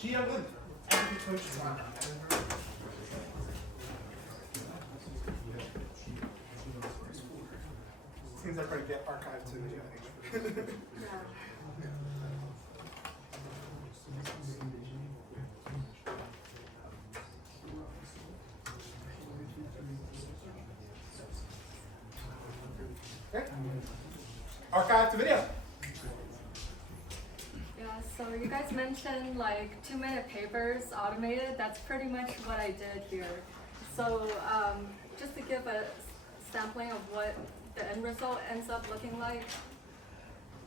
Ji Young Lim, active coach. Things that probably get archived to the Okay. Archive to video. Yeah, so you guys mentioned like 2-minute papers automated. That's pretty much what I did here. So just to give a sampling of what the end result ends up looking like.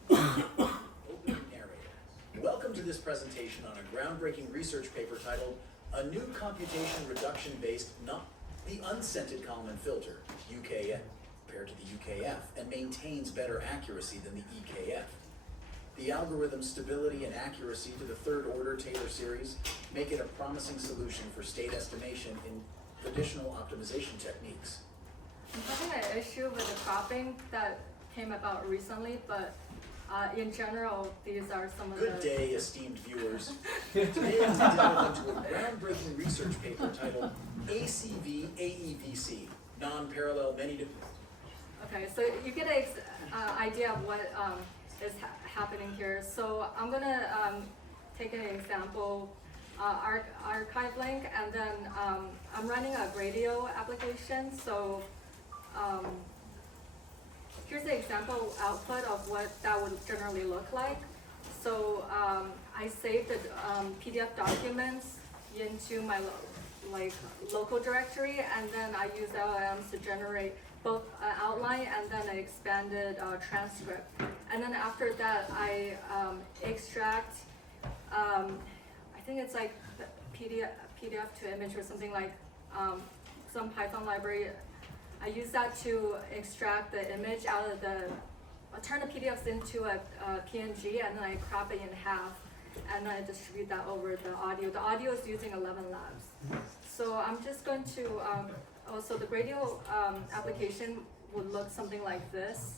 Opening narrator. Welcome to this presentation on a groundbreaking research paper titled A New Computation Reduction-Based Not the Unscented Kalman Filter, UKF, compared to the UKF, and maintains better accuracy than the EKF. The algorithm's stability and accuracy to the third-order Taylor series make it a promising solution for state estimation in traditional optimization techniques. I'm having an issue with the cropping that came about recently, but in general, these are some of the... Good day, esteemed viewers. Today we delve into a groundbreaking research paper titled ACV AEVC, Non-Parallel Many... Okay, so you get an idea of what is happening here. So I'm gonna take an example, archive link, and then I'm running a Gradio application. So here's the example output of what that would generally look like. So I saved the PDF documents into my local directory, and then I use LLMs to generate both outline and then an expanded transcript. And then after that, I extract, I think it's like PDF to image or something like some Python library. I use that to extract the image out of I turn the PDFs into a PNG, and then I crop it in half, and then I distribute that over the audio. The audio is using 11 Labs. So I'm just going to, also the Gradio application would look something like this.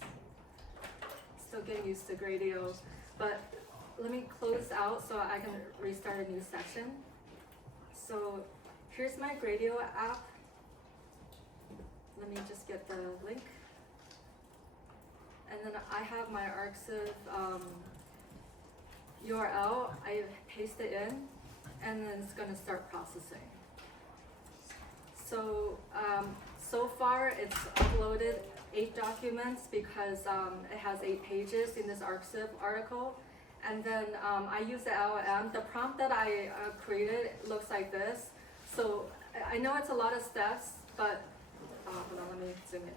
Still getting used to Gradio, but let me close out so I can restart a new session. So here's my Gradio app. Let me just get the link. And then I have my ArcSiv URL. I paste it in, and then it's going to start processing. So, so far it's uploaded 8 documents because it has 8 pages in this ArcSiv article. And then I use the LLM. The prompt that I created looks like this. So I know it's a lot of steps, but hold on, let me zoom in.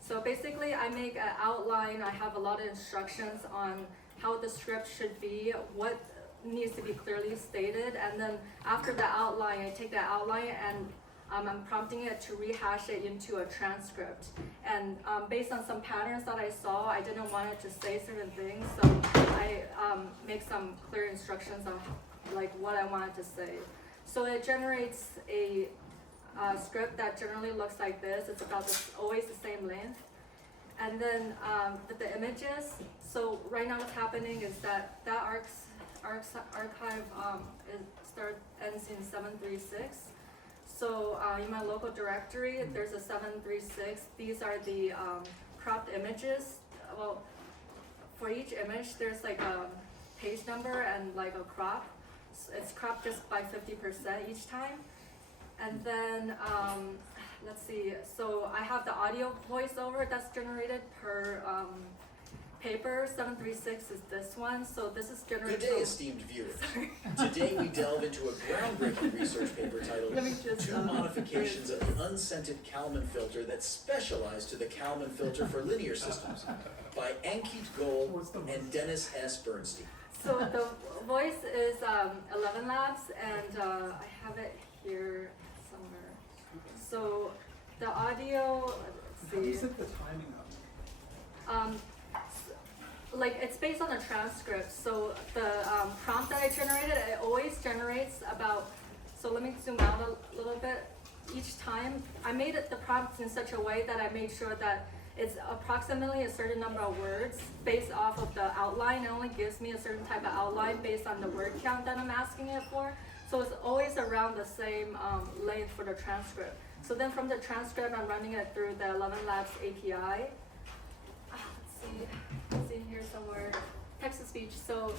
So basically I make an outline. I have a lot of instructions on how the script should be, what needs to be clearly stated. And then after the outline, I take that outline and I'm prompting it to rehash it into a transcript. And based on some patterns that I saw, I didn't want it to say certain things, so I make some clear instructions on like what I wanted to say. So it generates a script that generally looks like this. It's about always the same length. And then the images, so right now what's happening is that archive ends in 736. So in my local directory, there's a 736. These are the cropped images. Well, for each image, there's like a page number and like a crop. So it's cropped just by 50% each time. And then, let's see, so I have the audio voiceover that's generated per paper. 736 is this one, so this is generated. Good day, esteemed viewers. Today we delve into a groundbreaking research paper titled Two Modifications of the Unscented Kalman Filter that Specialize to the Kalman Filter for Linear Systems by Ankit Goel and Dennis S. Bernstein. So the voice is 11 Labs, and I have it here somewhere. So the audio, let's see. How do you set the timing up? Like it's based on a transcript. So the prompt that I generated, it always generates about, so let me zoom out a little bit. Each time, I made the prompts in such a way that I made sure that it's approximately a certain number of words based off of the outline. It only gives me a certain type of outline based on the word count that I'm asking it for. So it's always around the same length for the transcript. So then from the transcript, I'm running it through the 11 Labs API. Let's see here somewhere, text to speech. So,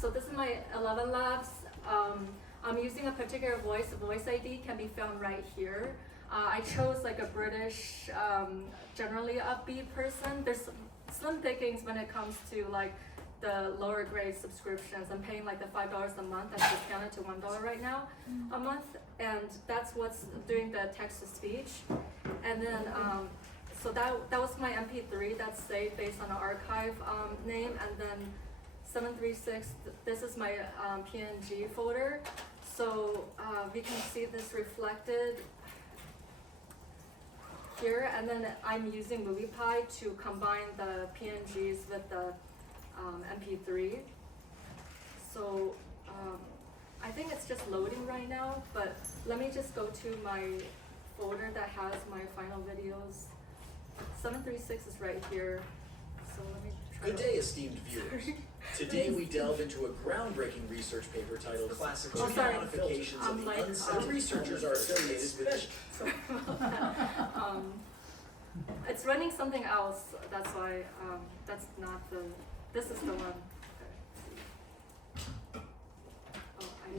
so this is my 11 Labs. I'm using a particular voice. The voice ID can be found right here. I chose like a British, generally upbeat person. There's slim pickings when it comes to like the lower grade subscriptions. I'm paying like the $5 a month. That's discounted to $1 right now a month, and that's what's doing the text to speech. And then so that was my MP3 that's saved based on an archive name, and then 736. This is my PNG folder. So we can see this reflected here, and then I'm using MoviePy to combine the PNGs with the MP3. So I think it's just loading right now, but let me just go to my folder that has my final videos. 736 is right here. So let me try. Good day, esteemed viewers. Today we delve into a groundbreaking research paper titled Classical Modifications of the Unscented. Researchers are affiliated with Sorry about that. It's running something else, that's why, that's not the, this is the one.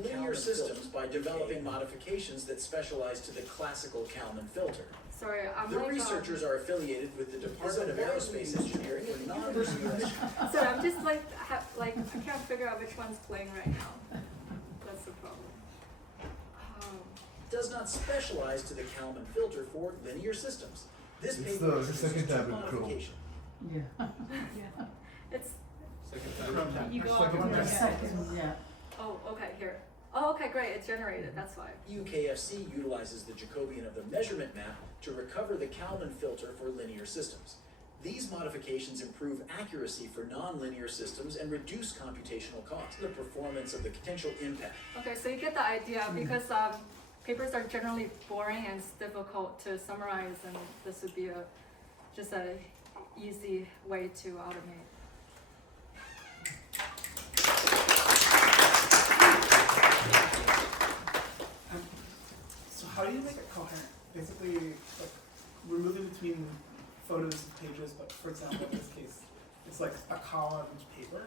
Linear systems by developing modifications that specialize to the classical Kalman filter. Sorry, I'm The like, researchers are affiliated with the Department of Aerospace Engineering and non-research. sorry, I'm just like, I can't figure out which one's playing right now. That's the problem. Does not specialize to the Kalman filter for linear systems. This It's paper the introduces second tab two in Chrome. modifications. Yeah. Yeah, it's, You go Second on tab. the second, yeah. oh, okay, here. Oh, okay, great, it's generated, that's why. UKFC utilizes the Jacobian of the measurement map to recover the Kalman filter for linear systems. These modifications improve accuracy for nonlinear systems and reduce computational costs. The performance of the potential impact. Okay, so you get the idea, because papers are generally boring and it's difficult to summarize, and this would be just a easy way to automate. So how do you make it coherent? Basically, like removing between photos of pages, but for example, in this case, it's like a column each paper.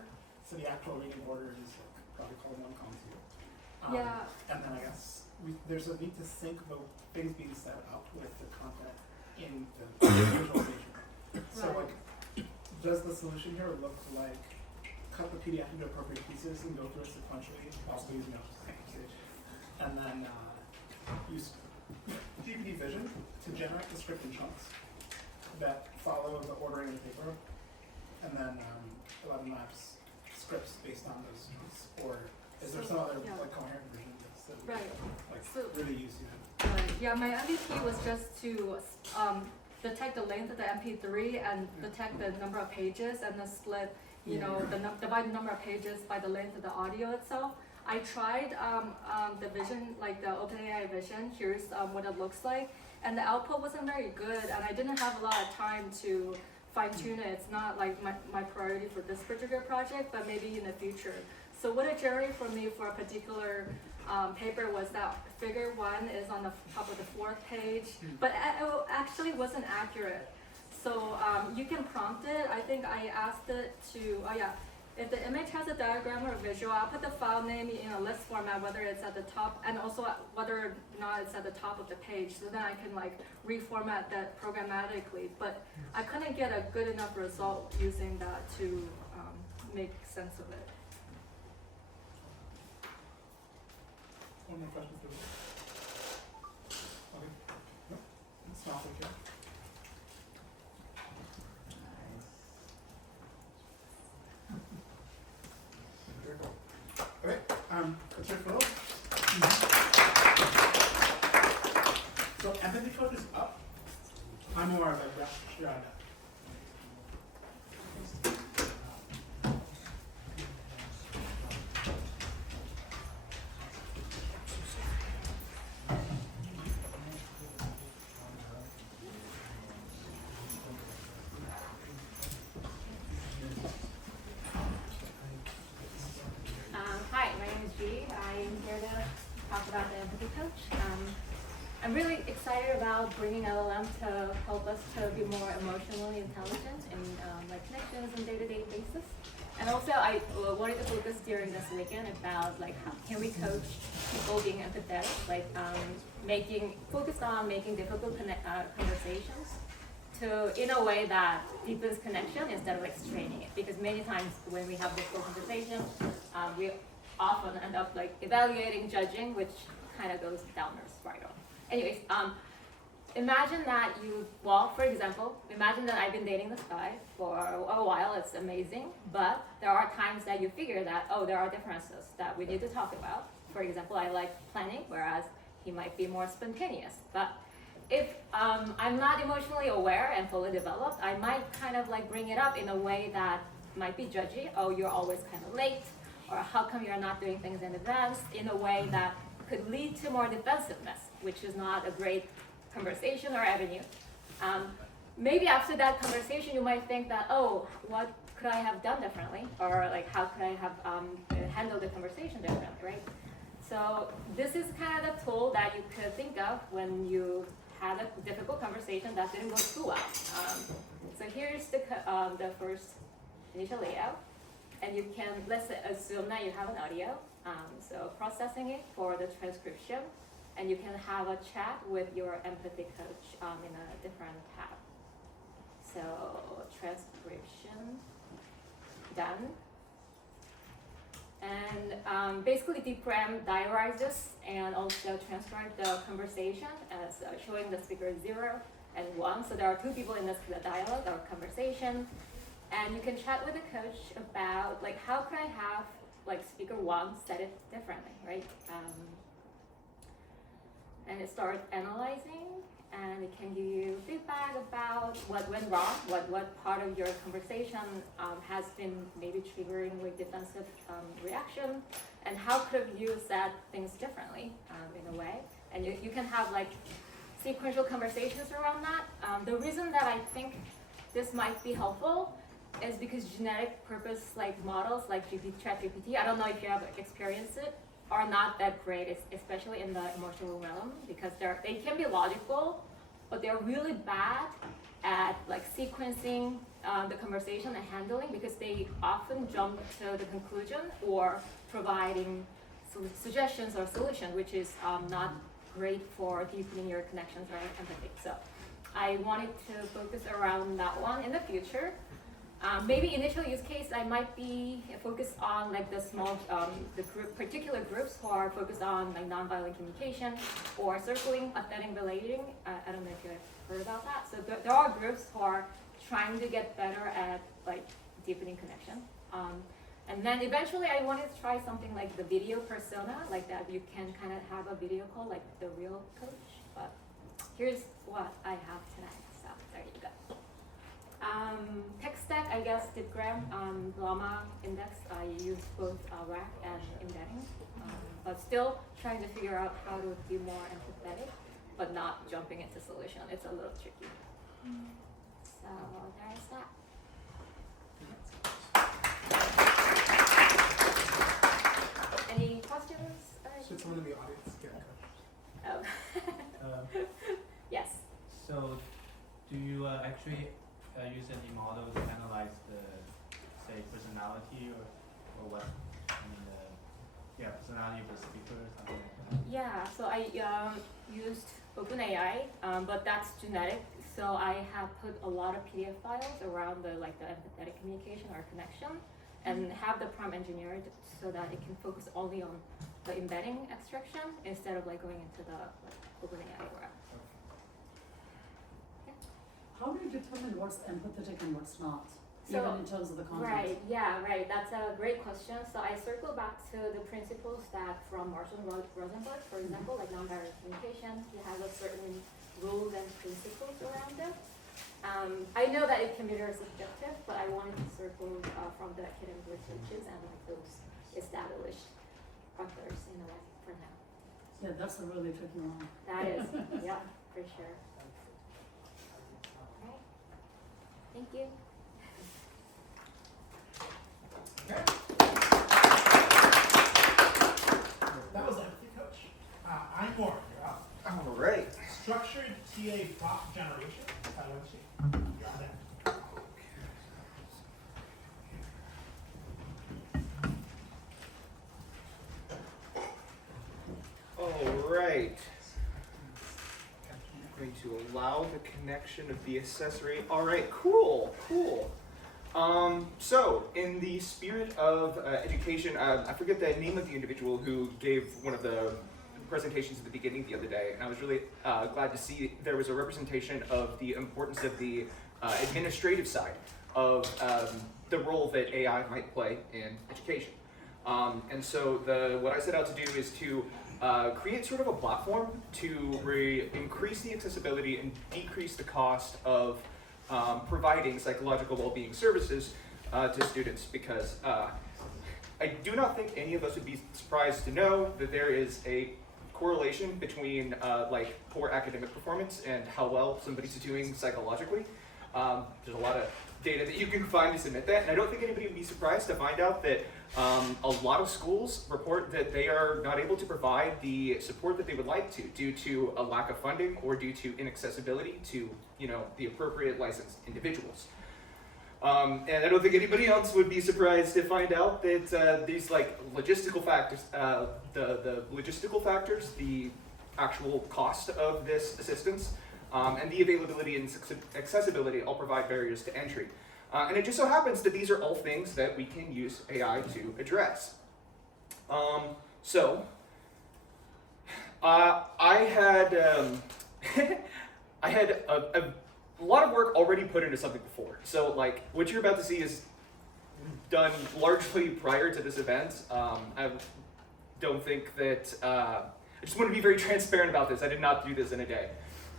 So the actual reading order is like probably column 1, column 2. Yeah. And then I guess there's a need to sync the things being set up with the content in the visualization. So Right. like, does the solution here look like cut the PDF into appropriate pieces and go through it sequentially, also using usage, and then use GPT vision to generate the script in chunks that follow the ordering of the paper, and then 11 Labs scripts based on those chunks, or is there some other like coherent version that we Right. like So- really use? Right. Yeah, my MVP was just to detect the length of the MP3 and detect the number of pages, and then split, you know, divide the number of pages by the length of the audio itself. I tried the vision, like the OpenAI vision. Here's what it looks like, and the output wasn't very good, and I didn't have a lot of time to fine tune it. It's not like my priority for this particular project, but maybe in the future. So what it generated for me for a particular paper was that figure 1 is on the top of the 4th page, but it actually wasn't accurate. So you can prompt it. I think I asked it to, if the image has a diagram or a visual, I'll put the file name in a list format, whether it's at the top, and also whether or not it's at the top of the page, so then I can like reformat that programmatically. But I couldn't get a good enough result using that to make sense of it. One more question for you. Okay. No? It's not okay. Okay, that's your photo. So empathy code is up. I'm more like Brach Burdick. about the empathy coach. I'm really excited about bringing LLM to help us to be more emotionally intelligent in like connections on day-to-day basis. And also, I wanted to focus during this weekend about like how can we coach people being empathetic, like focused on making difficult conversations in a way that deepens connection instead of like straining it. Because many times when we have difficult conversation, we often end up like evaluating, judging, which kind of goes down the spiral. Anyways, imagine that for example, imagine that I've been dating this guy for a while, it's amazing, but there are times that you figure that, oh, there are differences that we need to talk about. For example, I like planning, whereas he might be more spontaneous. But if I'm not emotionally aware and fully developed, I might kind of like bring it up in a way that might be judgy. Oh, you're always kind of late, or how come you're not doing things in advance, in a way that could lead to more defensiveness, which is not a great conversation or avenue. Maybe after that conversation, you might think that, oh, what could I have done differently? Or like, how could I have handled the conversation differently, right? So this is kind of the tool that you could think of when you had a difficult conversation that didn't go too well. So here's the first initial layout. And you can, let's assume that you have an audio. So processing it for the transcription. And you can have a chat with your empathy coach in a different tab. So transcription, done. And basically deprogram diarizes and also transcribe the conversation as showing the speaker 0 and 1. So there are 2 people in this dialogue or conversation. And you can chat with the coach about like how could I have like speaker 1 said it differently, right? And it starts analyzing, and it can give you feedback about what went wrong, what part of your conversation has been maybe triggering like defensive reaction, and how could you said things differently in a way. And you can have like sequential conversations around that. The reason that I think this might be helpful is because genetic purpose like models like ChatGPT, I don't know if you have experienced it, are not that great, especially in the emotional realm, because they can be logical, but they're really bad at like sequencing the conversation and handling, because they often jump to the conclusion or providing suggestions or solution, which is not great for deepening your connections or empathy. So I wanted to focus around that one in the future. Maybe initial use case, I might be focused on like the small, particular groups who are focused on like nonviolent communication or circling, authentic relating. I don't know if you've heard about that. So there are groups who are trying to get better at like deepening connection. And then eventually I wanted to try something like the video persona, like that you can kind of have a video call like the real coach. But here's what I have tonight. So there you go. Tech stack, I guess, Dipgram, Llama Index, I use both rack and embedding, but still trying to figure out how to be more empathetic, but not jumping into solution. It's a little tricky. So there's that. Any questions? Should someone in the audience get a coach? Yes. So, do you actually use any model to analyze the, say, personality or what? I mean, personality of the speaker, something like that. Yeah. So I used OpenAI, but that's genetic. So I have put a lot of PDF files around the empathetic communication or connection, and have the prompt engineered so that it can focus only on the embedding extraction instead of like going into the OpenAI route. How do you determine what's empathetic and what's not, So, even in terms of the content? Right, yeah, right. That's a great question. So I circle back to the principles that from Marshall Rosenberg, for example, like nonviolent communication. He has a certain rules and principles around it. I know that it can be very subjective, but I wanted to circle from the academic researches and like those established authors in a way for now. Yeah, that's a really tricky one. That is, yeah, for sure. Right. Thank you. That was empathy coach. TA prop generation by Wenxi. Got it. All right. I'm going to allow the connection of the accessory. All right, cool. So, in the spirit of education, I forget the name of the individual who gave one of the presentations at the beginning the other day, and I was really glad to see there was a representation of the importance of the administrative side of the role that AI might play in education. And so what I set out to do is to create sort of a platform to increase the accessibility and decrease the cost of providing psychological well-being services to students, because I do not think any of us would be surprised to know that there is a correlation between like poor academic performance and how well somebody's doing psychologically. There's a lot of data that you can find to submit that, and I don't think anybody would be surprised to find out that a lot of schools report that they are not able to provide the support that they would like to due to a lack of funding or due to inaccessibility to the appropriate licensed individuals. And I don't think anybody else would be surprised to find out that these like logistical factors, the logistical factors, the actual cost of this assistance, and the availability and accessibility all provide barriers to entry. And it just so happens that these are all things that we can use AI to address. I had a lot of work already put into something before. So like what you're about to see is done largely prior to this event. I don't think that, I just want to be very transparent about this. I did not do this in a day.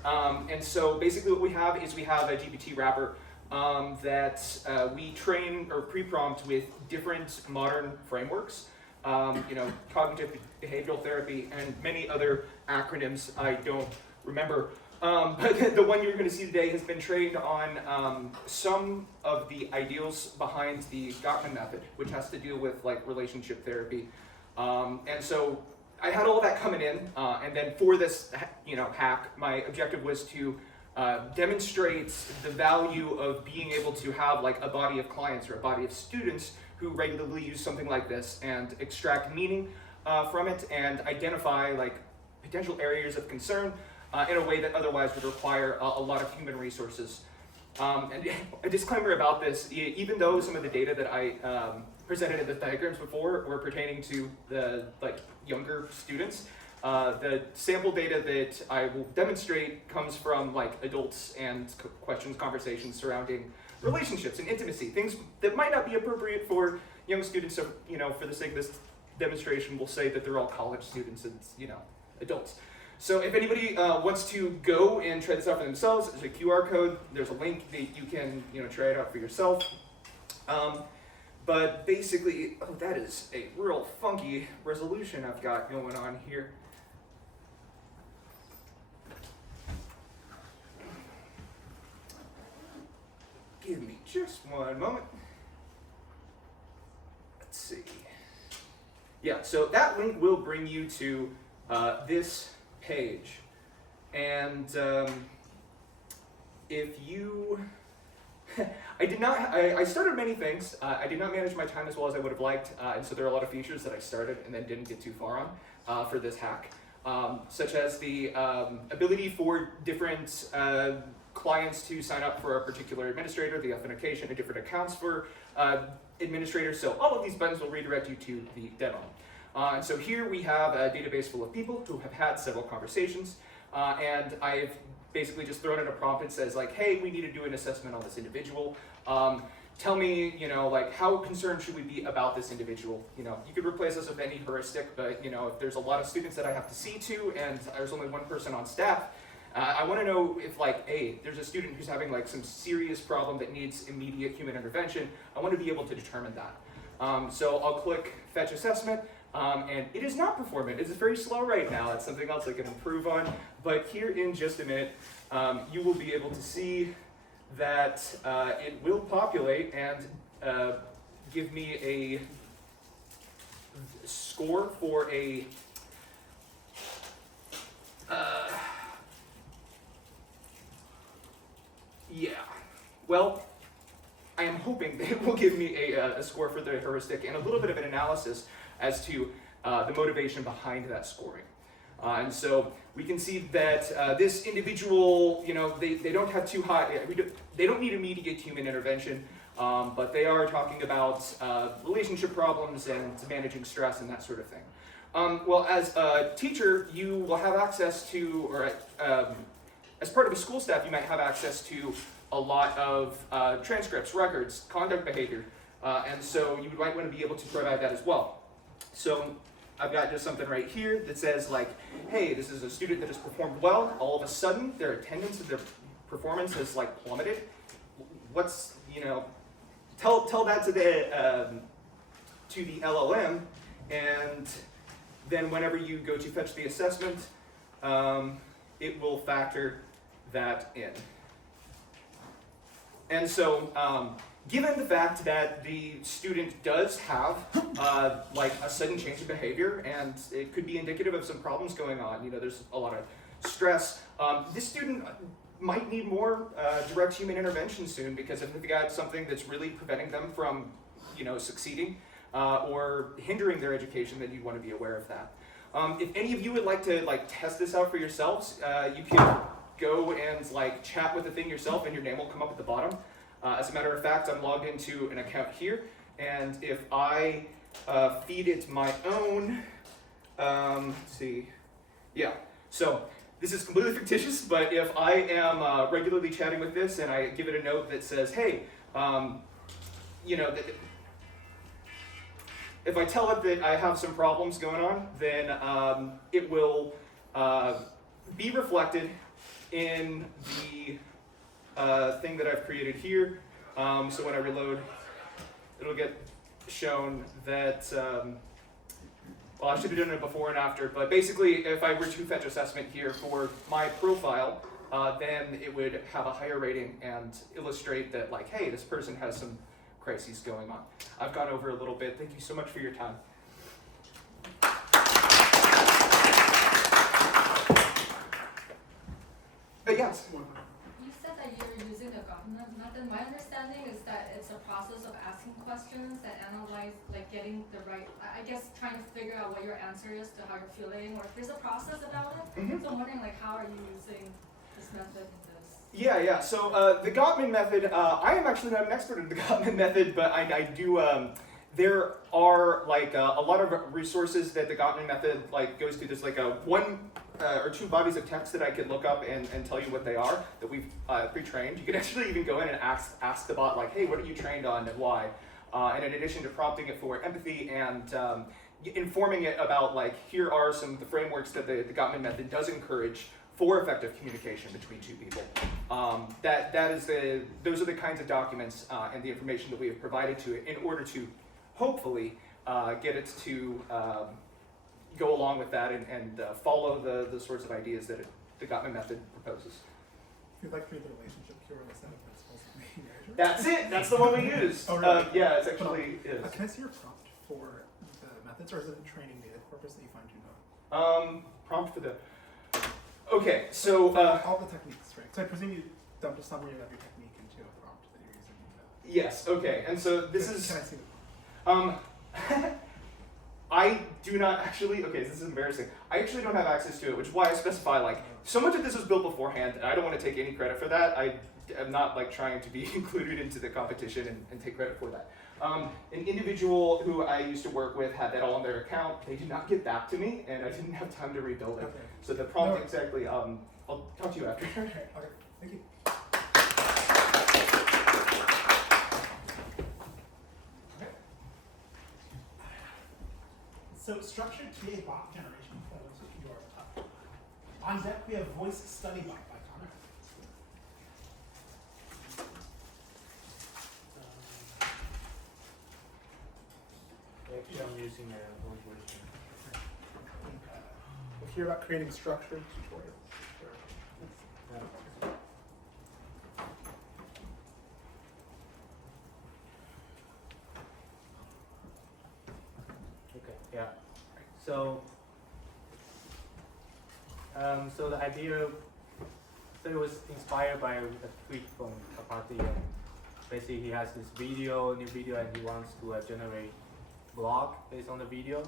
And so basically what we have is we have a GPT wrapper that we train or pre-prompt with different modern frameworks, cognitive behavioral therapy and many other acronyms I don't remember. But the one you're going to see today has been trained on some of the ideals behind the Gottman method, which has to do with like relationship therapy. And so I had all of that coming in, and then for this, hack, my objective was to demonstrate the value of being able to have like a body of clients or a body of students who regularly use something like this and extract meaning from it and identify like potential areas of concern in a way that otherwise would require a lot of human resources. And a disclaimer about this, even though some of the data that I presented in the diagrams before were pertaining to the younger students, the sample data that I will demonstrate comes from like adults and conversations surrounding relationships and intimacy, things that might not be appropriate for young students. So, for the sake of this demonstration, we'll say that they're all college students and, adults. So if anybody wants to go and try this out for themselves, there's a QR code, there's a link that you can, try it out for yourself. But basically, that is a real funky resolution I've got going on here. Give me just one moment. Let's see. Yeah, so that link will bring you to this page. And if you, I started many things. I did not manage my time as well as I would have liked. And so there are a lot of features that I started and then didn't get too far on for this hack. Such as the ability for different clients to sign up for a particular administrator, the authentication of different accounts for administrators. So all of these buttons will redirect you to the demo. And so here we have a database full of people who have had several conversations. And I've basically just thrown in a prompt that says like, hey, we need to do an assessment on this individual. Tell me, how concerned should we be about this individual? You could replace this with any heuristic, but if there's a lot of students that I have to see to and there's only one person on staff, I want to know if there's a student who's having some serious problem that needs immediate human intervention. I want to be able to determine that. So I'll click Fetch Assessment, and it is not performant. It's very slow right now. It's something else I can improve on. But here in just a minute, you will be able to see that it will populate and give me a score for a Well, I am hoping that it will give me a score for the heuristic and a little bit of an analysis as to the motivation behind that scoring. And so we can see that this individual, they don't have too high, they don't need immediate human intervention, but they are talking about relationship problems and managing stress and that sort of thing. Well, as a teacher, you will have access to, or as part of a school staff, you might have access to a lot of transcripts, records, conduct behavior, and so you might want to be able to provide that as well. So I've got just something right here that says like, hey, this is a student that has performed well. All of a sudden, their attendance and their performance has like plummeted. What's, tell that to the LLM, and then whenever you go to fetch the assessment, it will factor that in. And so, given the fact that the student does have like a sudden change of behavior, and it could be indicative of some problems going on, there's a lot of stress, this student might need more direct human intervention soon, because if they've got something that's really preventing them from, succeeding or hindering their education, then you want to be aware of that. If any of you would like to test this out for yourselves, you can go and chat with the thing yourself, and your name will come up at the bottom. As a matter of fact, I'm logged into an account here, and if I feed it my own, let's see, yeah, so this is completely fictitious, but if I am regularly chatting with this and I give it a note that says, hey, if I tell it that I have some problems going on, then it will be reflected in the thing that I've created here. So when I reload, it'll get shown that, well, I should have done it before and after, but basically if I were to fetch assessment here for my profile, then it would have a higher rating and illustrate that hey, this person has some crises going on. I've gone over a little bit. Thank you so much for your time. But yes. You said that you're using the government method. My understanding is that it's a process of asking questions that analyze, getting the right, I guess trying to figure out what your answer is to how you're feeling, or if there's a process about it. Mm-hmm. So I'm wondering, how are you using this method in this? Yeah. So the Gottman method, I am actually not an expert in the Gottman method, but I do, there are a lot of resources that the Gottman method goes to. There's one or two bodies of text that I could look up and tell you what they are that we've pre-trained. You can actually even go in and ask the bot hey, what are you trained on and why? And in addition to prompting it for empathy and informing it about here are some of the frameworks that the Gottman method does encourage for effective communication between two people. Those are the kinds of documents and the information that we have provided to it in order to hopefully get it to go along with that and follow the sorts of ideas that the Gottman method proposes. If you'd like to read the relationship theory set of principles of being measured. That's it. That's the one we used. Oh, really? Yeah, it's actually is. Can I see your prompt for the methods, or is it a training data corpus that you find too? Prompt for the. Okay, so all the techniques, right? So I presume you dumped a summary of every technique into a prompt that you're using. Yes. Okay, and so this is. Can I see the prompt? I do not actually. Okay, this is embarrassing. I actually don't have access to it, which is why I specify so much of this was built beforehand, and I don't want to take any credit for that. I am not trying to be included into the competition and take credit for that. An individual who I used to work with had that all on their account. They did not get back to me, and I didn't have time to rebuild it. Okay. So the prompt exactly. I'll talk to you after. Okay. Thank you. So structured Kye bot generation follows your up. On deck we have VoiceStudyBot by Konrad. Actually, I'm using a voice version. We'll hear about creating structured tutorials. Okay, yeah. So the idea, so it was inspired by a tweet from a party basically he has this new video, and he wants to generate blog based on the video.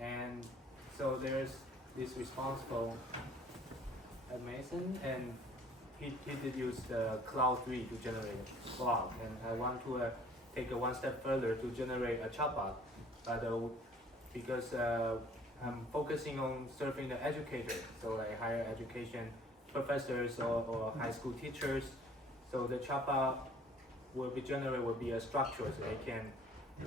And so there's this responsible at Mason, and he did use the Cloud 3 to generate a blog. And I want to take it one step further to generate a chatbot, because I'm focusing on serving the educator, so like higher education professors or high school teachers. So the chatbot will be a structure, so they can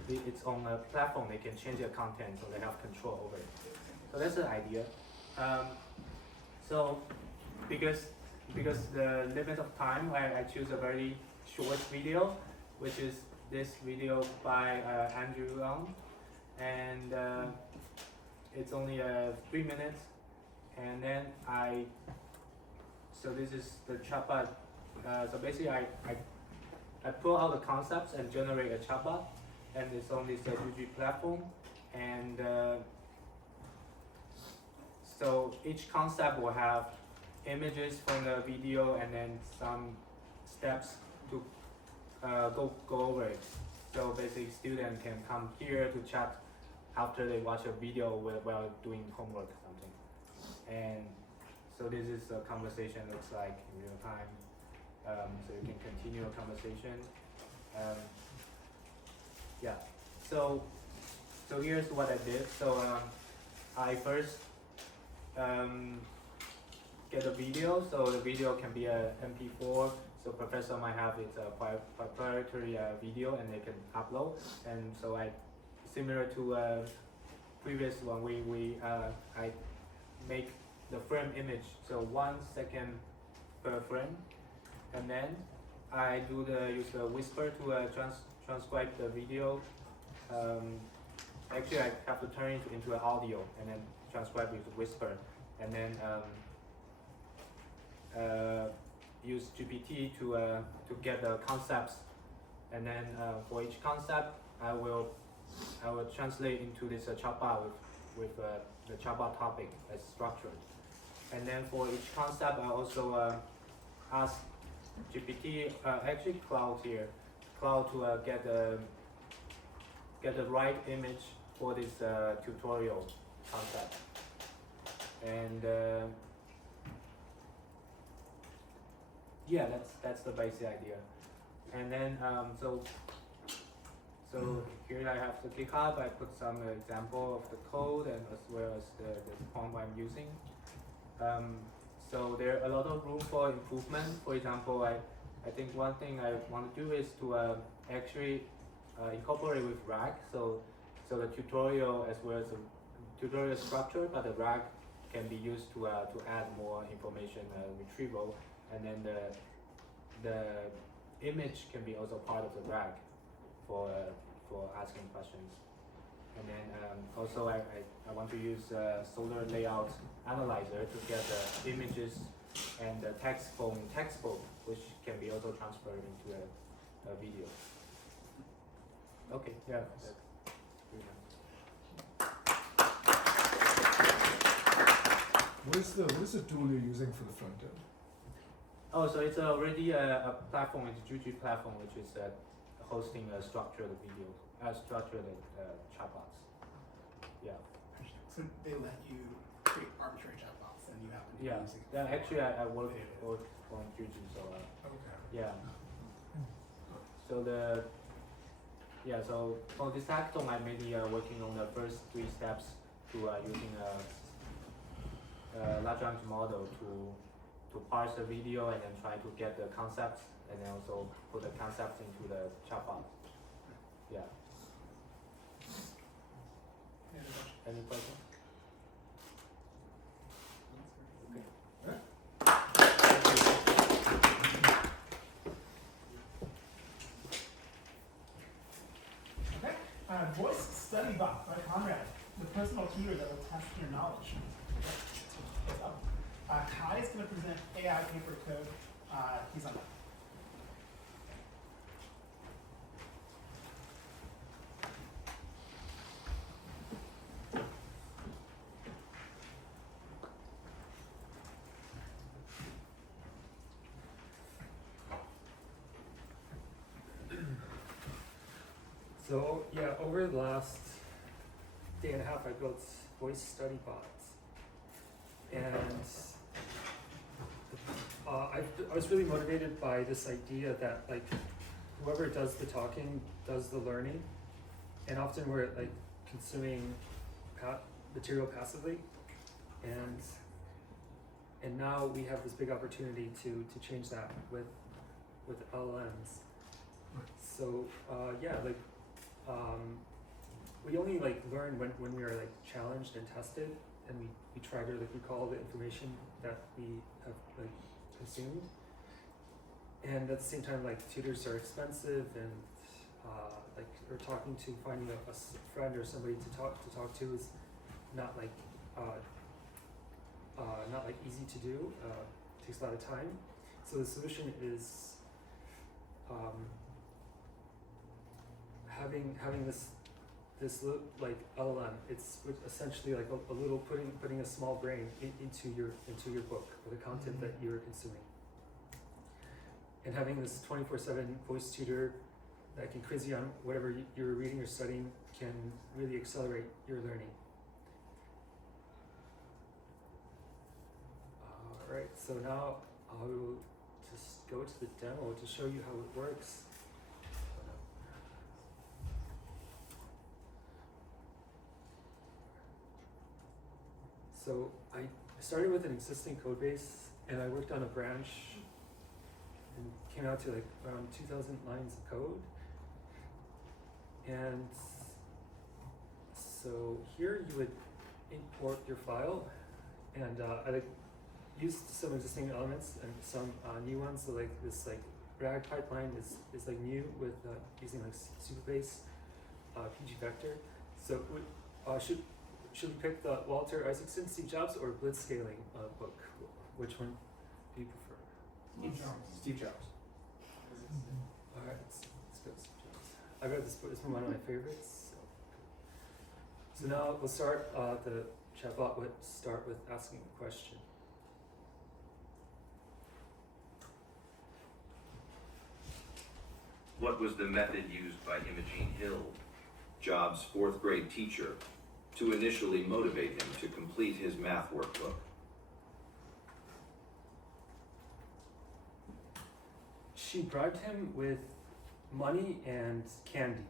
be its own platform. They can change the content, so they have control over it. So that's the idea. So because the limit of time, I choose a very short video, which is this video by Andrew Young, and it's only 3 minutes. And then so this is the chatbot. So basically, I pull out the concepts and generate a chatbot, and it's on this UG platform. And so each concept will have images from the video, and then some steps to go over it. So basically, students can come here to chat after they watch a video while doing homework or something. And so this is a conversation looks like in real time. So you can continue a conversation. Yeah. So here's what I did. So I first get a video. So the video can be a MP4. So professor might have its proprietary video, and they can upload. And so similar to previous one, I make the frame image, so 1 second per frame, and then I use the whisper to transcribe the video. Actually, I have to turn it into an audio and then transcribe it to whisper, and then use GPT to get the concepts, and then for each concept, I will translate into this chatbot with the chatbot topic as structured. And then for each concept, I also ask GPT, actually Cloud to get the right image for this tutorial concept. And yeah, that's the basic idea. And then so here I have the GitHub. I put some example of the code, and as well as the prompt I'm using. So there are a lot of room for improvement. For example, I think one thing I want to do is to actually incorporate with RAG. So the tutorial as well as the tutorial structure, but the RAG can be used to add more information retrieval, and then the image can be also part of the RAG for asking questions. And then also I want to use Solar Layout Analyzer to get the images and the text from textbook, which can be also transferred into a video. Okay, yeah. What is the tool you're using for the front end? Oh, so it's already a platform. It's a Juju platform, which is hosting structured videos, structured chatbots. Yeah. So they let you create arbitrary chatbots, and you happen to be using. Yeah. Actually, I work on Juju, so Okay. yeah. So so for this hackathon, I'm mainly working on the first 3 steps to using a large language model to parse the video and then try to get the concepts, and then also put the concepts into the chatbot. Yeah. Any questions? Okay. VoiceStudyBot by Konrad, the personal tutor that will test your knowledge. What's up? Kye is going to present AI paper code. He's on that. So yeah, over the last day and a half, I built VoiceStudyBot, and I was really motivated by this idea that like whoever does the talking does the learning, and often we're like consuming material passively, and now we have this big opportunity to change that with LLMs. So we only like learn when we are like challenged and tested, and we try to like recall the information that we have like consumed. And at the same time, like tutors are expensive, and like or finding a friend or somebody to talk to is not like easy to do. Takes a lot of time. So the solution is having this like LLM. It's essentially like a little putting a small brain into your book or the content that you're consuming, and having this 24/7 voice tutor that can quiz you on whatever you're reading or studying can really accelerate your learning. Alright, so now I will just go to the demo to show you how it works. So I started with an existing code base, and I worked on a branch and came out to like around 2,000 lines of code. And so here you would import your file, and I like used some existing elements and some new ones. So like this like RAG pipeline is like new with using like Superbase PG vector. So should we pick the Walter Isaacson, Steve Jobs, or Blitzscaling book? Which one do you prefer? Steve Jobs. All right, let's go with Steve Jobs. I read this book. It's one of my favorites. So now we'll start. The chatbot would start with asking a question. What was the method used by Imogene Hill, Jobs' fourth grade teacher, to initially motivate him to complete his math workbook? She bribed him with money and candy.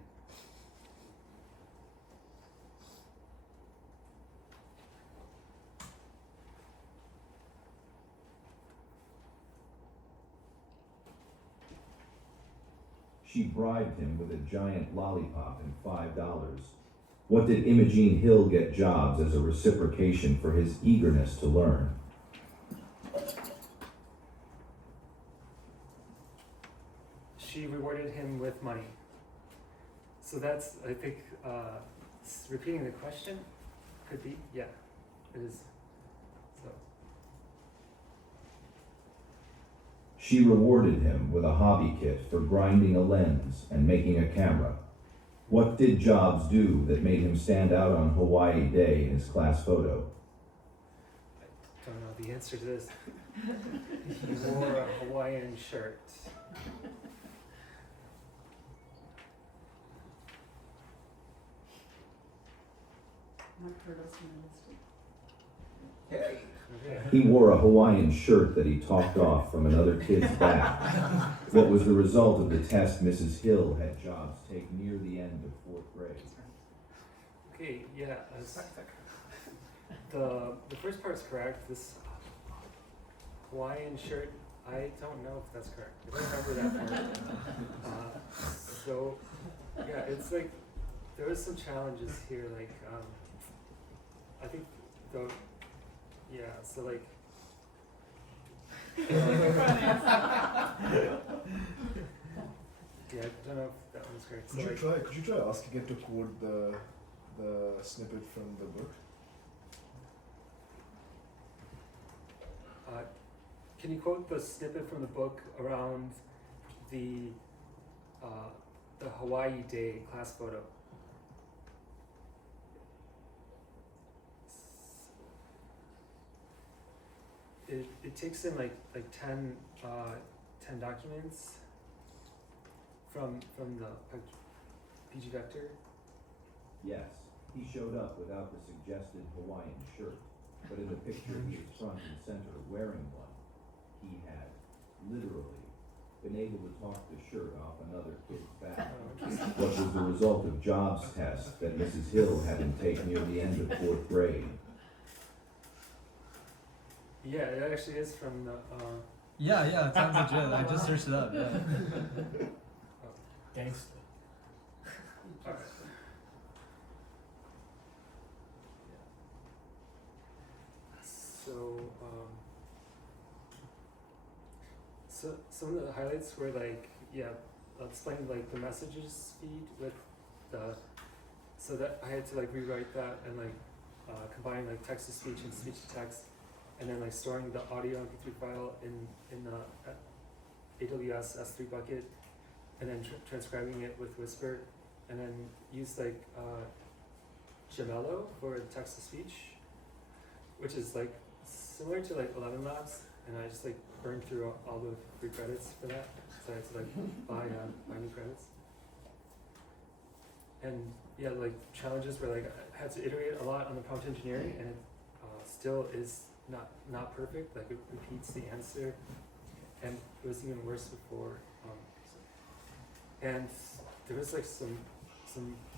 She bribed him with a giant lollipop and $5. What did Imogene Hill get Jobs as a reciprocation for his eagerness to learn? She rewarded him with money. So that's, I think, repeating the question could be, yeah, it is. So. She rewarded him with a hobby kit for grinding a lens and making a camera. What did Jobs do that made him stand out on Hawaii Day in his class photo? I don't know the answer to this. He wore a Hawaiian shirt. Not heard us in the Hey. Okay. He wore a Hawaiian shirt that he talked off from another kid's back. What was the result of the test Mrs. Hill had Jobs take near the end of fourth grade? Okay, yeah. The first part's correct. This Hawaiian shirt, I don't know if that's correct. I don't remember that part. So, yeah, it's like, there was some challenges here, like, I think so like, yeah, I don't know if that one's correct. So Could you try asking it to quote the snippet from the book? Can you quote the snippet from the book around the Hawaii Day class photo? It takes in like 10 documents from the PG Vector? Yes, he showed up without the suggested Hawaiian shirt, but in the picture he is front and center wearing one. He had, literally, been able to talk the shirt off another kid's back. What was the result of Jobs' test that Mrs. Hill had him take near the end of 4th grade? Yeah, it actually is from the. Yeah, it sounds legit. I just searched it up. Yeah. Gangster. Alright. So some of the highlights were like, explain like the messages feed with the, so that I had to like rewrite that and like combine like text to speech and speech to text, and then like storing the audio MP3 file in the AWS S3 bucket, and then transcribing it with Whisper, and then use like Gemello for the text to speech, which is like similar to like 11 Labs, and I just like burned through all the free credits for that, so I had to like buy new credits. And yeah, like challenges where like I had to iterate a lot on the prompt engineering, and it still is not perfect. Like it repeats the answer, and it was even worse before. And there was like some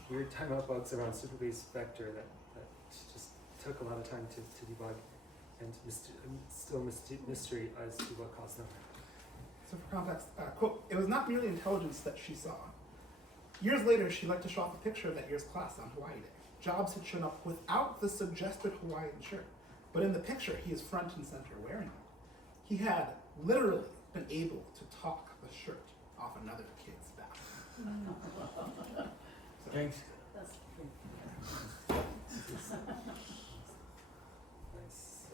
weird timeout bugs around superbase vector that just took a lot of time to debug, and still mystery as to what caused them. So for context, quote, it was not merely intelligence that she saw. Years later, she liked to show off a picture of that year's class on Hawaii Day. Jobs had shown up without the suggested Hawaiian shirt, but in the picture, he is front and center wearing it. He had literally been able to talk the shirt off another kid's back. Thanks. That's Nice.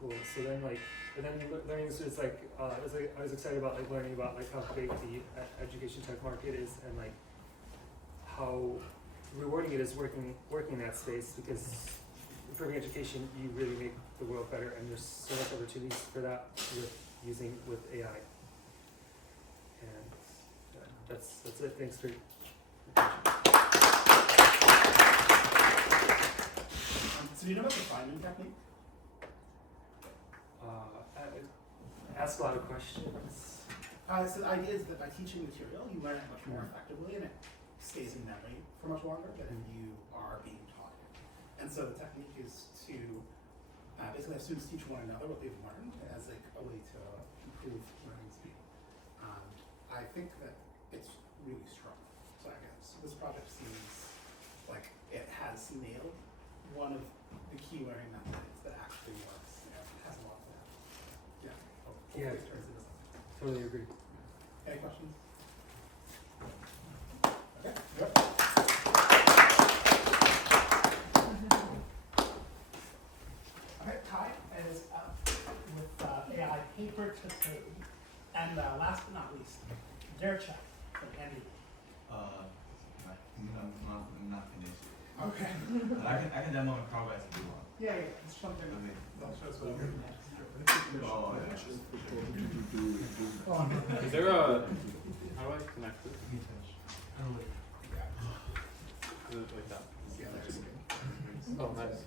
Cool. So then like, and then learning this was like, I was excited about like learning about like how big the education tech market is, and like how rewarding it is working in that space, because improving education, you really make the world better, and there's so much opportunities for that with AI. And that's it. Thanks for your attention. So do you know about the finding technique? Ask a lot of questions. So the idea is that by teaching material, you learn it much more effectively, and it stays in memory for much longer than if you are being taught it. And so the technique is to basically have students teach one another what they've learned as like a way to improve learning speed. I think that it's really strong. So I guess this project seems like it has nailed one of the key learning methods that actually works. You know, it has a lot of that. Yeah. Yeah. It turns into something. Totally agree. Any questions? Okay. Yep. Okay, Kye is up with AI paper to code. And last but not least, Dir Chat from Andy. Not finished. Okay. But I can demo in progress if you want. Yeah, it's something Okay. that shows what we're doing next. Oh, yeah. Is there a, how do I connect this? Is it like that? Yeah, there's Oh, nice.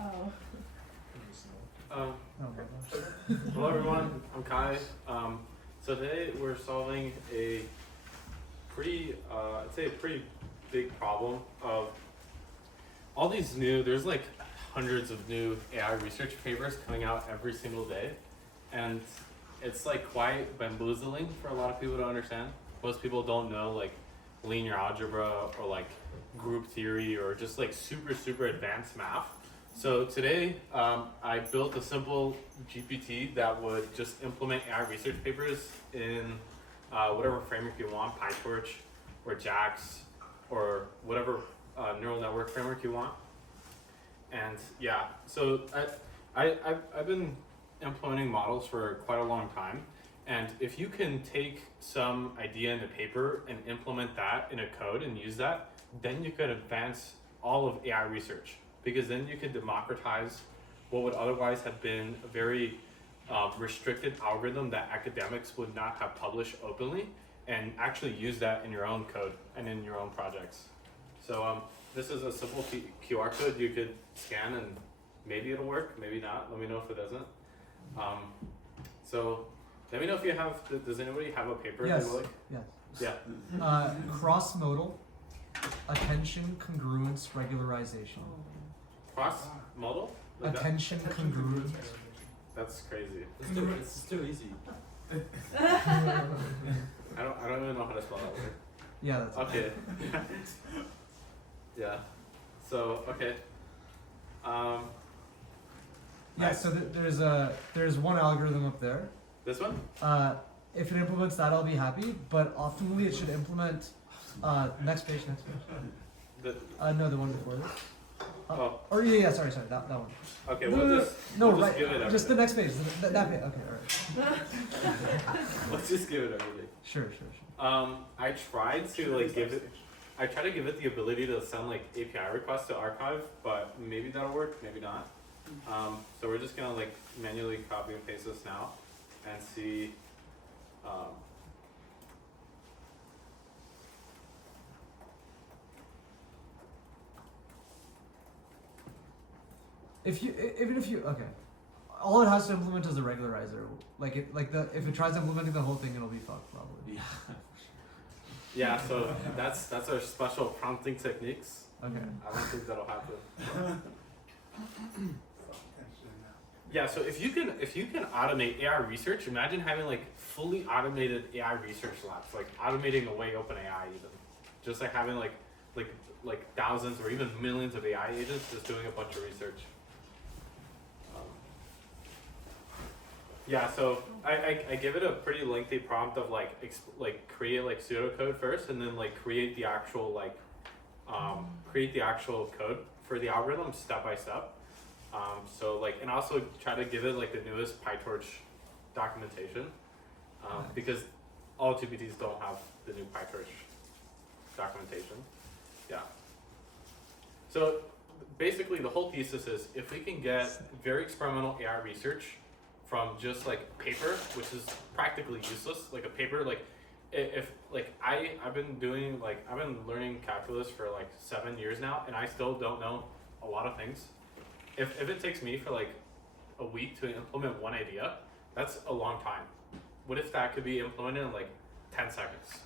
Oh. Hello everyone, I'm Kye. So today we're solving a pretty, I'd say a pretty big problem of all these there's like hundreds of new AI research papers coming out every single day. And it's like quite bamboozling for a lot of people to understand. Most people don't know like linear algebra or like group theory or just like super advanced math. So today I built a simple GPT that would just implement AI research papers in whatever framework you want, PyTorch or JAX or whatever neural network framework you want. And yeah, so I've been implementing models for quite a long time. And if you can take some idea in a paper and implement that in a code and use that, then you could advance all of AI research, because then you could democratize what would otherwise have been a very restricted algorithm that academics would not have published openly. and actually use that in your own code and in your own projects. So this is a simple QR code you could scan, and maybe it'll work, maybe not. Let me know if it doesn't. So let me know if you have. Does anybody have a paper? Yes. They like? Yes. Yeah. Cross-modal attention congruence regularization. Cross modal. Like that? Attention congruence. That's crazy. It's too easy. I don't even know how to spell that word. Yeah, that's Okay. Yeah. So okay. Yeah, so there's one algorithm up there. This one? If it implements that, I'll be happy. But optimally, it should implement next page. The, No, the one before this. oh. Or yeah, sorry, that one. Okay. No, We'll no, just no, we'll right, Just give it just the everything. next page. That page. Okay, all right. Let's just give it everything. Sure. I tried to like give it. I try to give it the ability to send like API requests to archive, but maybe that'll work, maybe not. So we're just gonna like manually copy and paste this now, and see. Even if you okay, all it has to implement is a regularizer. If it tries implementing the whole thing, it'll be fucked probably. Yeah. Yeah. So that's our special prompting techniques. Okay. I don't think that'll happen. Yeah, so if you can automate AI research, imagine having like fully automated AI research labs, like automating away OpenAI even, just like having like thousands or even millions of AI agents just doing a bunch of research. Yeah, so I give it a pretty lengthy prompt of like create like pseudocode first, and then like create the actual code for the algorithm step by step. So like, and also try to give it like the newest PyTorch documentation, because all GPTs don't have the new PyTorch documentation. Yeah. So basically the whole thesis is if we can get very experimental AI research from just like paper, which is practically useless, like a paper, like if like I've been learning calculus for like 7 years now, and I still don't know a lot of things. If it takes me for like a week to implement one idea, that's a long time. What if that could be implemented in like 10 seconds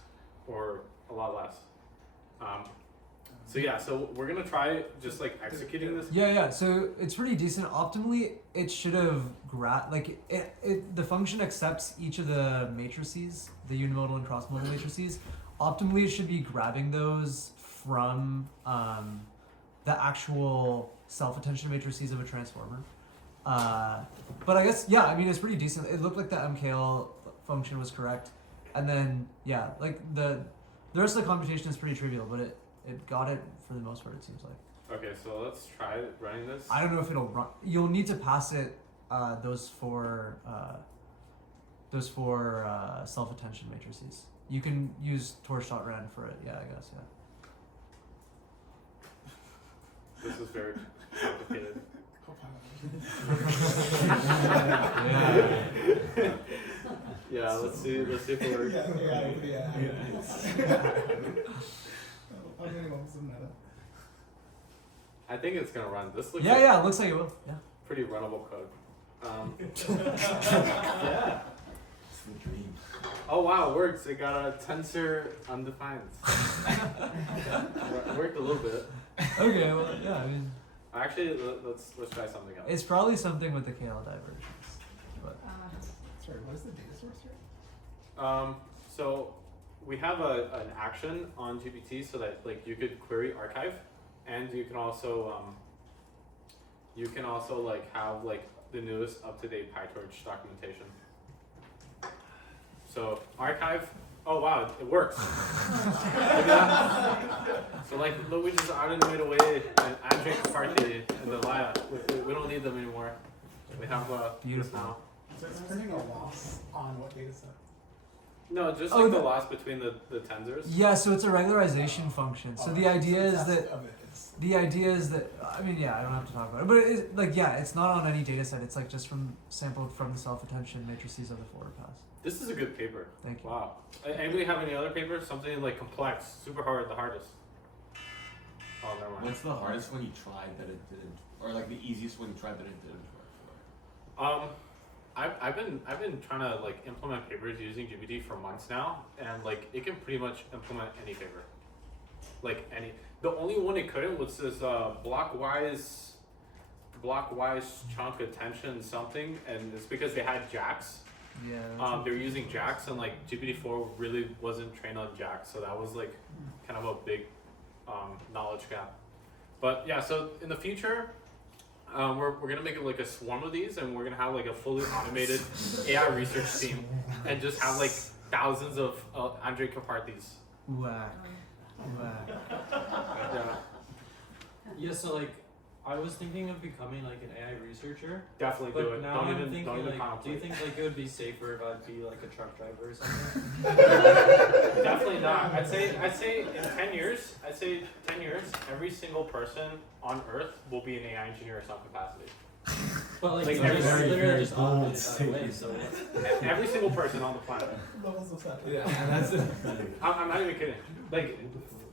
or a lot less? So yeah, so we're gonna try just like executing this. Yeah. So it's pretty decent. Optimally, it should have the function accepts each of the matrices, the unimodal and cross-modal matrices. Optimally, it should be grabbing those from the actual self-attention matrices of a transformer. But I guess, yeah, I mean, it's pretty decent. It looked like the MKL function was correct. And then, yeah, like the rest of the computation is pretty trivial, but it got it for the most part, it seems like. Okay, so let's try running this. I don't know if it'll run. You'll need to pass it those four self-attention matrices. You can use torch.ran for it, yeah, I guess, yeah. This is very complicated. Yeah, let's see if it works. I think it's gonna run. This looks Yeah, it looks like it will. Yeah. pretty runnable code. Yeah. It's the dream. Oh wow, it works. It got a tensor undefined. It worked a little bit. Okay, well, yeah, I mean, Actually, let's try something else. it's probably something with the KL diversions. But Sorry, what is the data source here? So we have an action on GPT so that like you could query archive, and you can also like have like the newest up-to-date PyTorch documentation. So archive. Oh wow, it works. Look at that. So like, look, we just automate away and Andrej Party and the Laya. We don't need them anymore. We have this Beautiful. now. So it's printing a loss on what data set? No, just Oh, like the the- loss between the tensors. Yeah, so it's a regularization function. So the idea is that I mean, yeah, I don't have to talk about it, but it's like, yeah, it's not on any data set. It's like just sampled from the self-attention matrices of the forward pass. This is a good paper. Thank you. Wow. Anybody have any other papers? Something like complex, super hard, the hardest. Oh, never mind. What's the hardest one you tried that it didn't, or like the easiest one you tried that it didn't work for? I've been trying to like implement papers using GPT for months now, and like it can pretty much implement any paper. Like any. The only one it couldn't was this blockwise chunk attention something, and it's because they had JAX. Yeah. They were using JAX, and like GPT-4 really wasn't trained on JAX, so that was like kind of a big knowledge gap. But yeah, so in the future, we're gonna make it like a swarm of these, and we're gonna have like a fully automated AI research team, and just have like thousands of Andre Kaparthis. Whack. Yeah, Yeah, so like I was thinking of becoming like an AI researcher. definitely But do it. now Don't I'm even thinking don't even like, do you contemplate. think like it would be safer if I'd be like a truck driver or something? Definitely not. I'd say in 10 years, every single person on Earth will be an AI engineer of some capacity. But like, Like so every- just very, literally very just bold automated that statement. way. So what? Every single person on the planet. Levels of satire. Yeah, that's it. I'm not even kidding. Like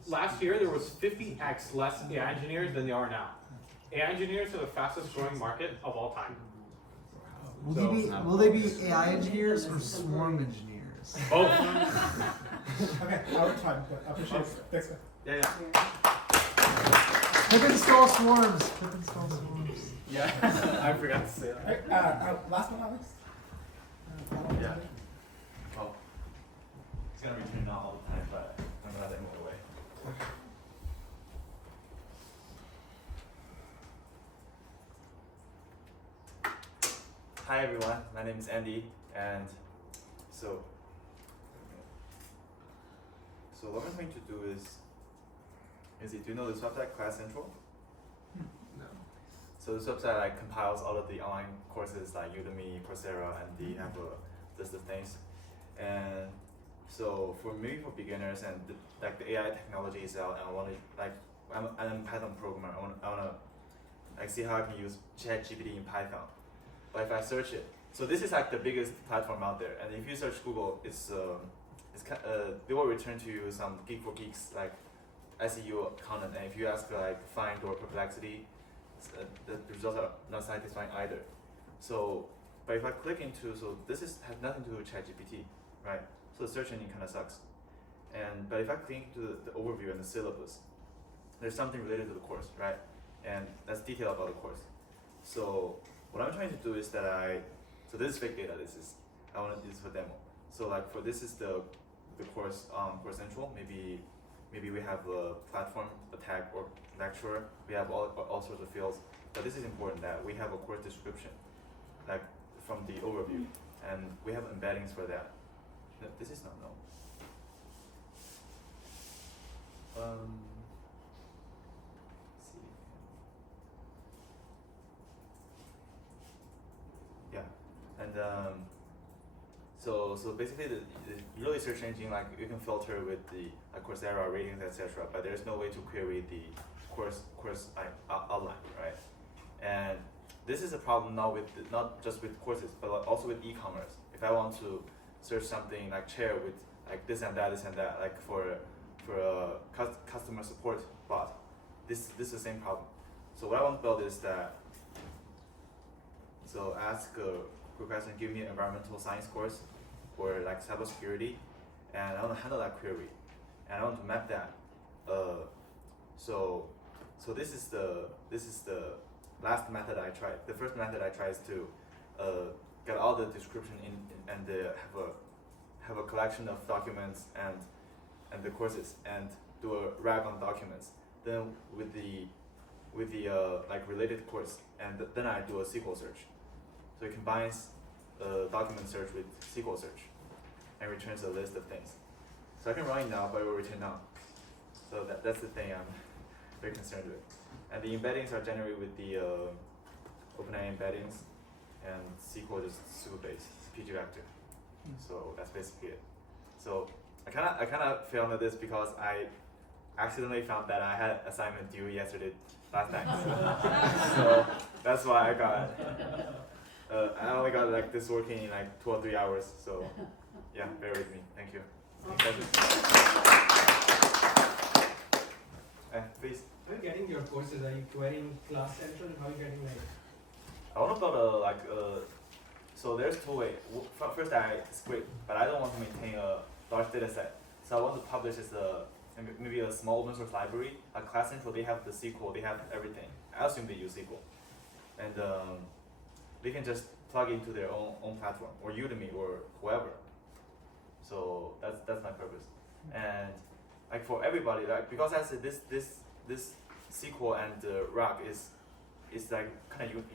last year, there was 50x less AI engineers than there are now. AI engineers are the fastest growing market of all time. Will they be AI engineers or swarm engineers? Both. Okay, our time, but I appreciate it. Thanks, man. Yeah. Pip install swarms. Pip install swarms. Yeah. I forgot to say that. Alright, last one, Alex. Yeah. Well, it's gonna be turned on all the time, but I'm gonna let it move away. Hi everyone, my name is Andy, and so what I'm going to do is do you know this website Class Central? No. So this website like compiles all of the online courses like Udemy, Coursera, and they have a list of things. And so for for beginners and like the AI technology is out, and I want to like I'm a Python programmer. I want to like see how I can use ChatGPT in Python. But if I search it, so this is like the biggest platform out there. And if you search Google, they will return to you some Geek for Geeks like SEO content. And if you ask like Find or Perplexity, the results are not satisfying either. So, but if I click into, so this has nothing to do with ChatGPT, right? So the search engine kind of sucks. But if I click into the overview and the syllabus, there's something related to the course, right? And that's detail about the course. So what I'm trying to do is that so this is fake data. I want to do this for demo. So like for this is the course Course Central. Maybe we have a platform, a tag, or lecturer. We have all sorts of fields. But this is important that we have a course description, like from the overview, and we have embeddings for that. No, this is not no. Let's see. Yeah, and so basically the really search engine, like you can filter with the Coursera ratings, etc. But there's no way to query the course outline, right? And this is a problem not just with courses, but also with e-commerce. If I want to search something like chair with like this and that, like for a customer support bot, this is the same problem. So what I want to build is that. So ask a quick question, give me an environmental science course or like cybersecurity, and I want to handle that query, and I want to map that. So this is the last method I tried. The first method I tried is to get all the description and have a collection of documents and the courses, and do a RAG on documents. Then with the like related course, and then I do a SQL search. So it combines document search with SQL search and returns a list of things. So I can run it now, but it will return none. So that's the thing I'm very concerned with. And the embeddings are generated with the OpenAI embeddings, and SQL is super based, PG vector. So that's basically it. So I kind of filmed this because I accidentally found that I had assignment due last night. So that's why I got. I only got like this working in like 2 or 3 hours. So yeah, bear with me. Thank you. Please. How are you getting your courses? Are you querying Class Central? How are you getting like? I want to build so there's 2 ways. First, I script, but I don't want to maintain a large data set. So I want to publish as maybe a small open source library. Like Class Central, they have the SQL, they have everything. I assume they use SQL, and they can just plug into their own platform or Udemy or whoever. So that's my purpose. And like for everybody, like because I said this SQL and RAG is like kind of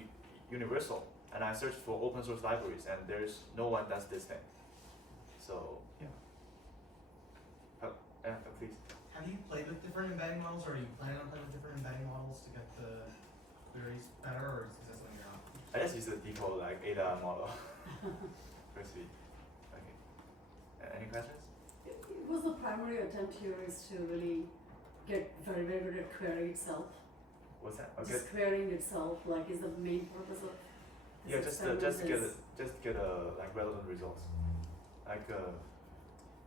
universal. And I searched for open source libraries, and there's no one does this thing. So yeah. Please. Have you played with different embedding models, or are you planning on playing with different embedding models to get the queries better, or is that something you're on? I just use the default like ADA model. First week. Okay. Any questions? Was the primary attempt here is to really get very, very good at query itself? What's that? Okay. Just querying itself, like, is the main purpose of Yeah, just get like relevant results. Like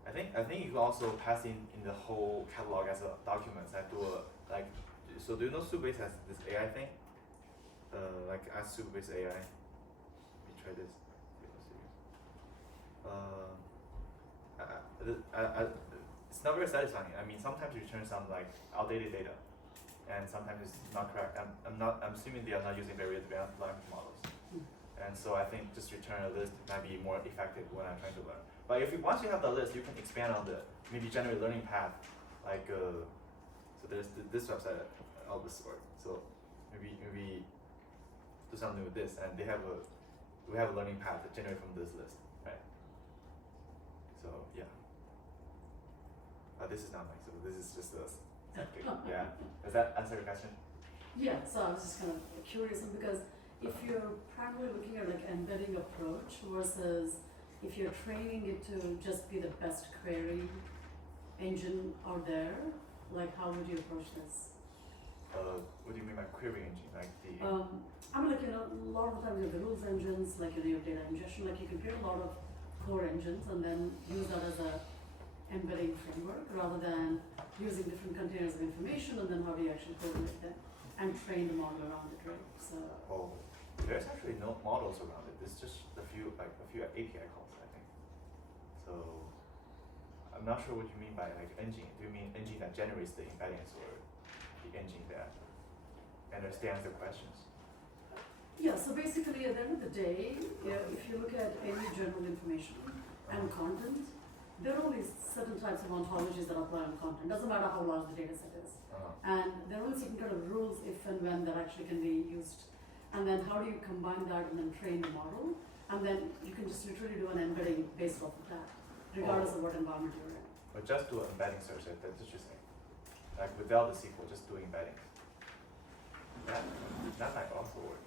I think you can also pass in the whole catalog as a document. Like do so do you know Subase has this AI thing? Like ask Subase AI. Let me try this. It's not very satisfying. I mean, sometimes it returns some like outdated data, and sometimes it's not correct. I'm assuming they are not using very advanced language models. And so I think just return a list might be more effective when I'm trying to learn. But once you have the list, you can expand on the maybe generate learning path. Like so there's this website, all this work. So maybe do something with this, and we have a learning path that generate from this list, right? So yeah. This is not mine. So this is just a subject. Yeah. Does that answer your question? Yeah. So I was just kind of curious because if you're primarily looking at like embedding approach versus if you're training it to just be the best query engine out there, like how would you approach this? What do you mean by query engine? Like the I mean, like, you know, a lot of the times you have the rules engines, like, you know, your data ingestion, like you can create a lot of core engines and then use that as a embedding framework rather than using different containers of information and then how do you actually coordinate them and train the model around it, right? So. There's actually no models around it. It's just a few API calls, I think. So I'm not sure what you mean by like engine. Do you mean engine that generates the embeddings or the engine that understands the questions? Yeah, so basically at the end of the day, if you look at any general information and content, there are only certain types of ontologies that apply on content. Doesn't matter how large the data set is. And there are only certain kind of rules if and when that actually can be used. And then how do you combine that and then train the model? And then you can just literally do an embedding based off of that, regardless of what environment you're in. But just do an embedding search, that's interesting. Like without the SQL, just doing embedding. That might also work.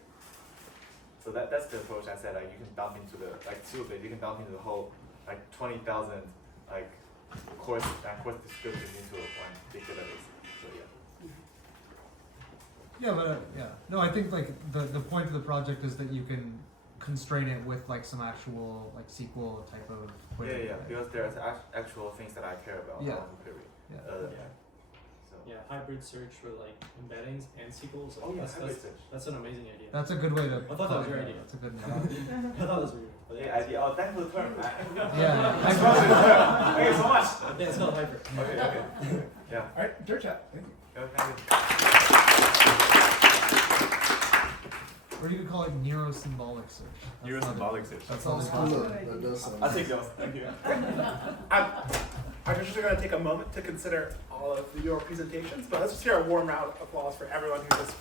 So that's the approach I said, like you can dump into the, like Subase, you can dump into the whole, like 20,000 like course descriptions into one big database. So yeah. Yeah, but no, I think like the point of the project is that you can constrain it with like some actual like SQL type of query. Yeah, because there's actual things that I care about. Yeah. I want to query. Yeah, hybrid search for like embeddings and SQL. So that's an amazing idea. That's a good way to. I thought that was your idea. That's a good. I thought that was weird. Yeah, idea. Oh, thanks for the term. Yeah. Thank you so much. Yeah, it's called hybrid. Okay. Yeah. All right, Dir Chat. Thank you. Thank you. Or you could call it neurosymbolic search. Neurosymbolic search. That's all. That does sound. I'll take those. Thank you. I'm just going to take a moment to consider all of your presentations, but let's just hear a warm round of applause for everyone who just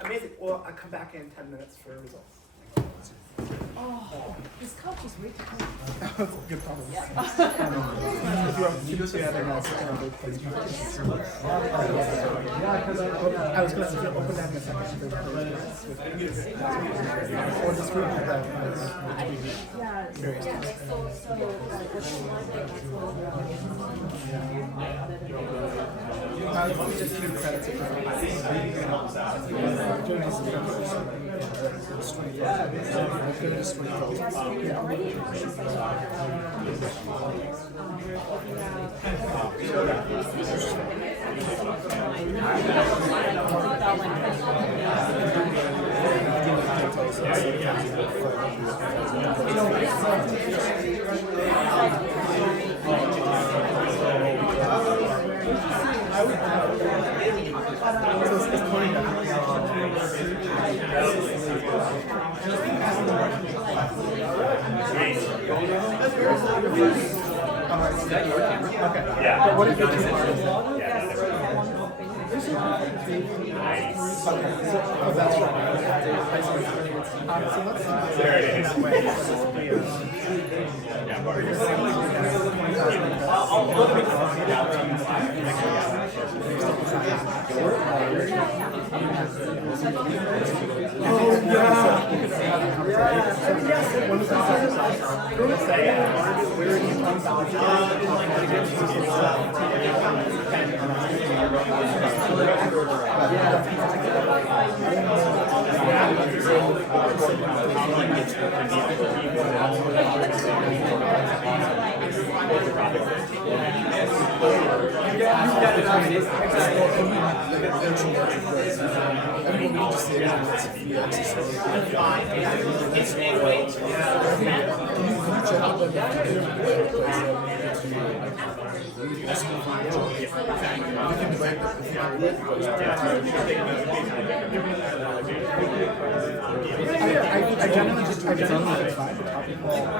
amazing. Well, I'll come back in 10 minutes for results. Oh, this couch is way too cold. That's a good problem. Yeah. If you want to do together, now sit down. I was going to open that in a second. Or just group with that. You just do credits if Okay. Yeah. But what if you're oh, that's right. So let's see. There it is. I generally just find the topical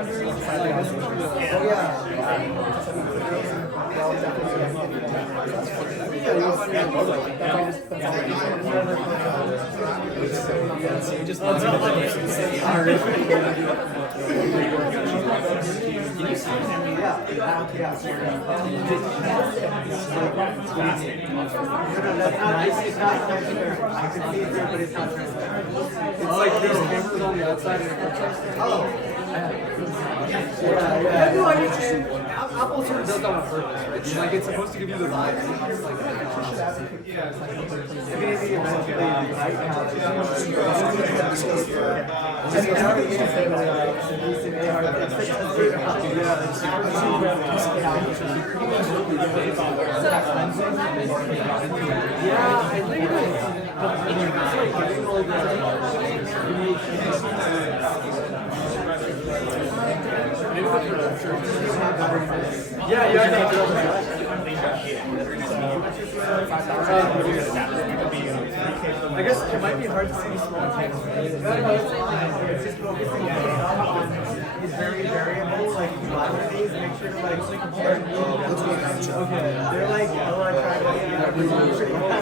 It's like there's cameras on the outside and Apple sort of does that on purpose, right? It's like it's supposed to give you the vibe. It's like, yeah, I think I guess it might be hard to see small text. It's just focusing on is very variable, like commodities, make sure to like compare. Okay, they're like, I want to try to